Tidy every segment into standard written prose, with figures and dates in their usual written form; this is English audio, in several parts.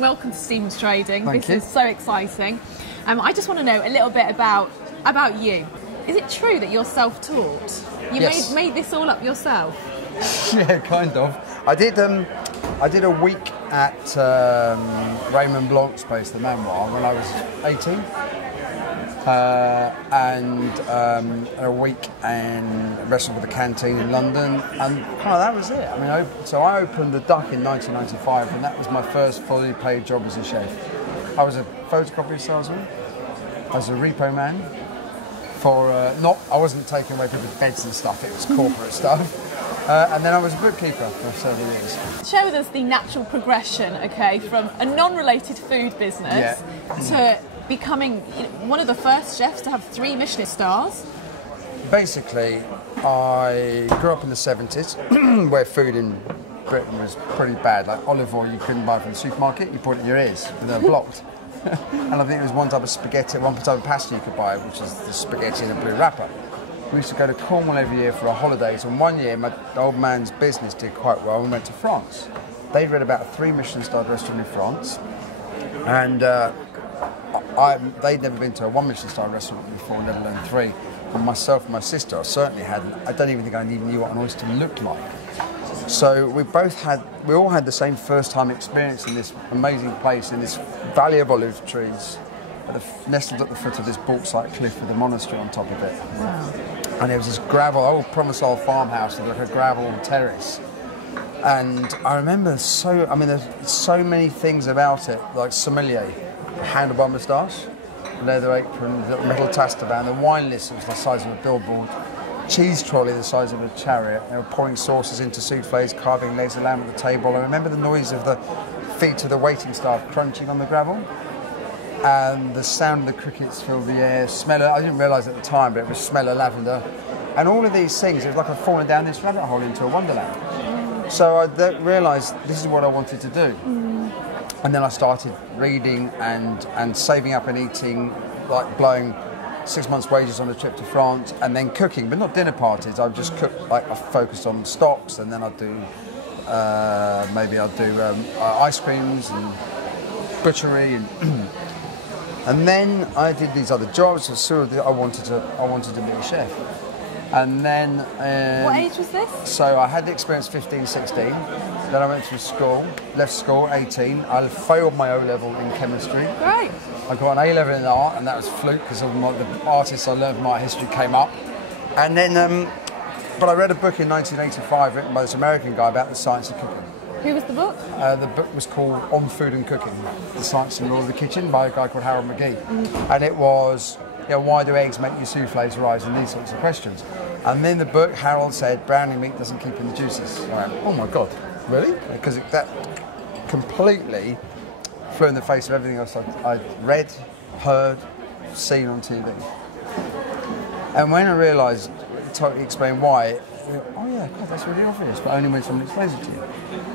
and welcome to Steam Trading. Thank you. This is so exciting. I just want to know a little bit about you. Is it true that you're self-taught? You Yes. made this all up yourself? Yeah, kind of. I did a week at Raymond Blanc's place, the Manoir, when I was 18. And a week in a restaurant with a canteen in London, and that was it. I mean, so I opened the Duck in 1995, and that was my first fully paid job as a chef. I was a photocopy salesman, I was a repo man for I wasn't taking away people's beds and stuff, it was corporate stuff. And then I was a bookkeeper for several years. Share with us the natural progression, okay, from a non-related food business to becoming one of the first chefs to have 3 Michelin stars. Basically, I grew up in the 70s, where food in Britain was pretty bad. Like olive oil you couldn't buy from the supermarket, you put it in your ears, and they're blocked. And I think there was one type of spaghetti, one type of pasta you could buy, which is the spaghetti in a blue wrapper. We used to go to Cornwall every year for our holidays, and one year my old man's business did quite well, and we went to France. They read about a 3 Michelin starred restaurant in France, and they'd never been to a 1 Michelin star restaurant before, let alone 3. And myself and my sister, I certainly hadn't. I don't even think I even knew what an oyster looked like. So we all had the same first-time experience in this amazing place, in this valley of olive trees, nestled at the foot of this bauxite cliff with a monastery on top of it. Wow. And there was this gravel, old Provençal farmhouse with like a gravel terrace. And I remember there's so many things about it, like sommelier, handlebar moustache, leather apron, little metal tastavan, the wine list was the size of a billboard, cheese trolley the size of a chariot. They were pouring sauces into soufflés, carving legs of lamb at the table. I remember the noise of the feet of the waiting staff crunching on the gravel, and the sound of the crickets filled the air. I didn't realise at the time, but it was smell of lavender. And all of these things, it was like I'd fallen down this rabbit hole into a wonderland. So I realised this is what I wanted to do. And then I started reading and saving up and eating, like blowing 6 months' wages on a trip to France, and then cooking, but not dinner parties. I'd just cook, like I focused on stocks, and then I'd do, ice creams and butchery, and then I did these other jobs. So I wanted to be a chef. And then... what age was this? So I had the experience 15, 16. Then I went through school, left school 18. I failed my O-level in chemistry. Great. I got an A-level in art, and that was fluke because all the artists I learned from art history came up. And then, but I read a book in 1985 written by this American guy about the science of cooking. Who was the book? The book was called On Food and Cooking, The Science and Law of the Kitchen, by a guy called Harold McGee. And it was, why do eggs make your soufflés rise, and these sorts of questions. And in the book, Harold said, browning meat doesn't keep in the juices. I went, oh my God, really? Because that completely flew in the face of everything else I'd read, heard, seen on TV. And when I realised, totally explained why, oh yeah, God, that's really obvious, but only when someone explains it to you.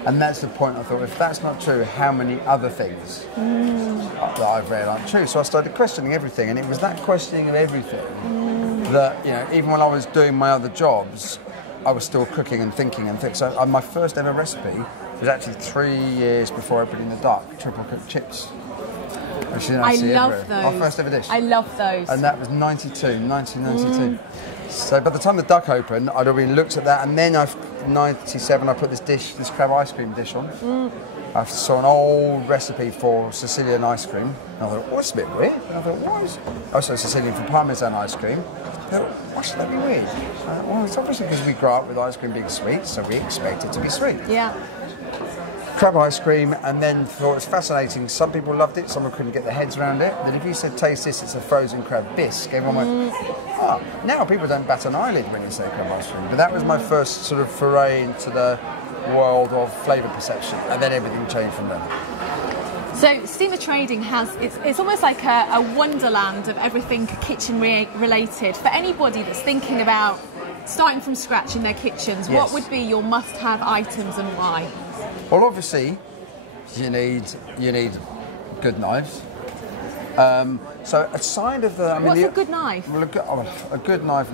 And that's the point I thought, if that's not true, how many other things that I've read aren't true? So I started questioning everything, and it was that questioning of everything that, even when I was doing my other jobs, I was still cooking and thinking and things. So my first ever recipe was actually 3 years before opening the Duck, triple cooked chips. I love those. Our first ever dish. I love those. And that was 1992. So by the time the Duck opened, I'd already looked at that, and then in 97 I put this crab ice cream dish on. I saw an old recipe for Sicilian ice cream. And I thought, oh, it's a bit weird. And I thought, why is it? Also Sicilian for Parmesan ice cream. I thought, why should that be weird? Well, it's obviously because we grew up with ice cream being sweet, so we expect it to be sweet. Yeah. Crab ice cream, and then thought it was fascinating. Some people loved it, some couldn't get their heads around it. Then if you said, taste this, it's a frozen crab bisque, everyone went, now people don't bat an eyelid when you say crab ice cream. But that was my first sort of foray into the world of flavour perception, and then everything changed from there. So Steamer Trading it's almost like a wonderland of everything kitchen related. For anybody that's thinking about starting from scratch in their kitchens, what would be your must-have items and why? Well, obviously, you need good knives. So aside of the, what's a good knife? Well, a good knife.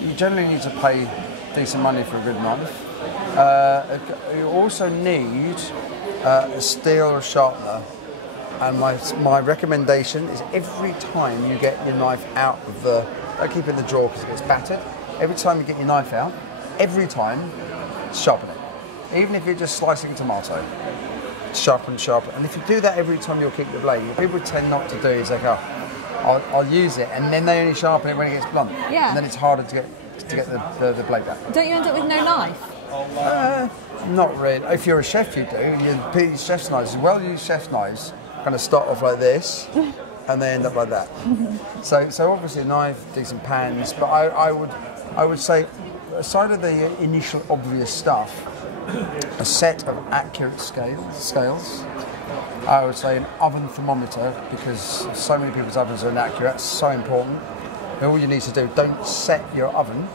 You generally need to pay decent money for a good knife. You also need a steel or a sharpener. And my recommendation is every time you get your knife out of the, don't keep it in the drawer because it gets battered. Every time you get your knife out, every time, sharpen it. Even if you're just slicing a tomato, sharpen. And if you do that every time you'll keep the blade, what people tend not to do is like, oh, I'll use it, and then they only sharpen it when it gets blunt. Yeah. And then it's harder to get the blade back. Don't you end up with no knife? Not really. If you're a chef, you do. You use chef's knives. Well-used chef's knives kind of start off like this, and they end up like that. So obviously a knife, decent pans, but I would say, aside of the initial obvious stuff, a set of accurate scales. I would say an oven thermometer, because so many people's ovens are inaccurate. That's so important. And all you need to do, don't set your oven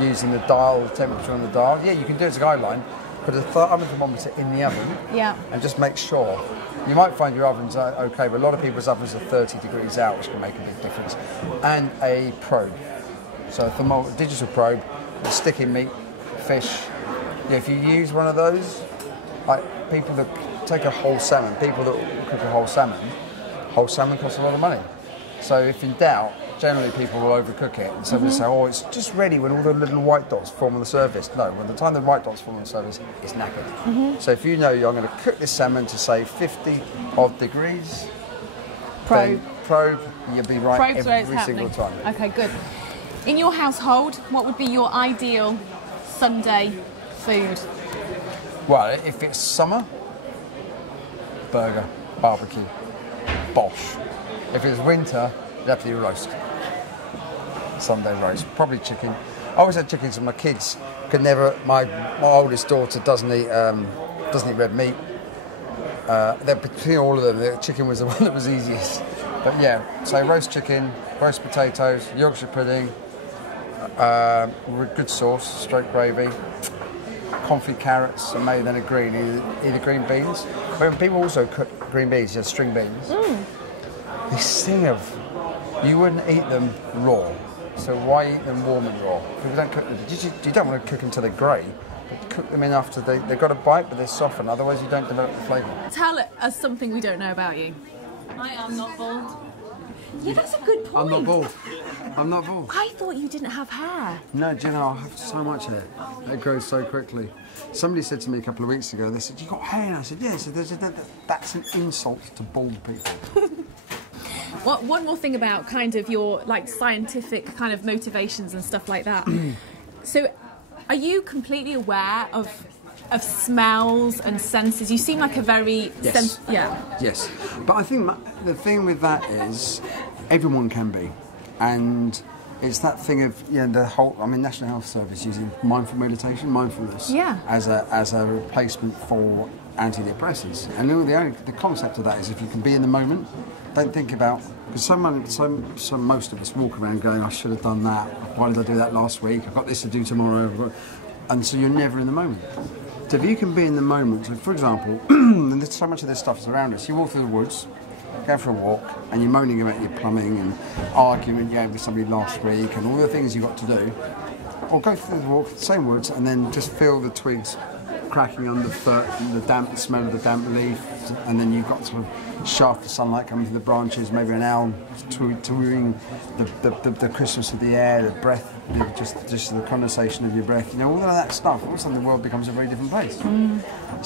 using the dial, temperature on the dial. Yeah, you can do it as a guideline. Put an oven thermometer in the oven, and just make sure. You might find your ovens are okay, but a lot of people's ovens are 30 degrees out, which can make a big difference. And a probe. So a digital probe, sticking meat, fish. Yeah, if you use one of those, like people that take a whole salmon, people that cook a whole salmon costs a lot of money. So if in doubt, generally people will overcook it, and somebody say, oh, it's just ready when all the little white dots form on the surface. No, by the time the white dots form on the surface, it's knackered. So if you know you're going to cook this salmon to say 50 odd degrees, probe, you'll be right every single time. Okay, good. In your household, what would be your ideal Sunday food? Well, if it's summer, burger, barbecue, bosh. If it's winter, it'd have to be roast. Sunday roast, probably chicken. I always had chicken, so my kids could never. My oldest daughter doesn't eat red meat. Between all of them, the chicken was the one that was easiest. But yeah, so roast chicken, roast potatoes, Yorkshire pudding, good sauce, straight gravy, confit carrots, and maybe then either green beans. But when people also cook green beans, string beans. This thing of, you wouldn't eat them raw, so why eat them warm and raw? People don't cook them. You don't want to cook them till they're grey, but cook them enough to they've got a bite, but they're softened. Otherwise, you don't develop the flavour. Tell us something we don't know about you. I am not bald. Yeah, that's a good point. I'm not bald. I'm not bald. I thought you didn't have hair. No, do you know, I have so much hair. It grows so quickly. Somebody said to me a couple of weeks ago, they said, you got hair? And I said, yeah. So that's an insult to bald people. One more thing about kind of your scientific kind of motivations and stuff like that. So, are you completely aware of smells and senses? You seem like a very Yes, but I think the thing with that is everyone can be, and it's that thing of the whole. I mean, National Health Service using mindful meditation, mindfulness, as a replacement for antidepressants, and the concept of that is if you can be in the moment, don't think about, because most of us walk around going, I should have done that, why did I do that last week, I've got this to do tomorrow, and so you're never in the moment. So if you can be in the moment, so for example, and there's so much of this stuff is around us, you walk through the woods, go for a walk, and you're moaning about your plumbing and arguing you had with somebody last week and all the things you've got to do, or go through the walk, same woods, and then just feel the twigs cracking underfoot, and the smell of the damp leaf, and then you've got sort of shaft of sunlight coming through the branches, maybe an owl twittering, the crispness of the air, the breath, just the condensation of your breath, all of that stuff. All of a sudden the world becomes a very different place.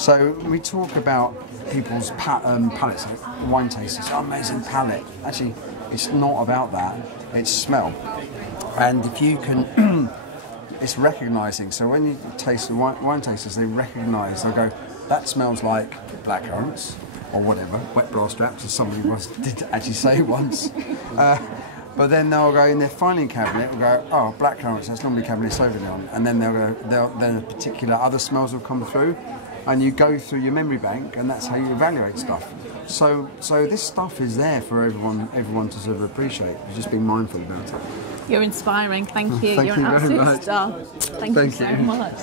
So we talk about people's palates, like wine tasters, amazing palate. Actually, it's not about that, it's smell. And if you can it's recognising. So when you taste the wine tasters, they recognise. They'll go, that smells like blackcurrants or whatever, wet bra straps, as somebody did actually say once. But then they'll go in their filing cabinet and go, oh, blackcurrants, that's normally Cabernet Sauvignon. And then then a particular other smells will come through, and you go through your memory bank, and that's how you evaluate stuff. So this stuff is there for everyone to sort of appreciate. Just being mindful about it. You're inspiring. Thank you. Thank You're you an very absolute much. star. Thank you so much.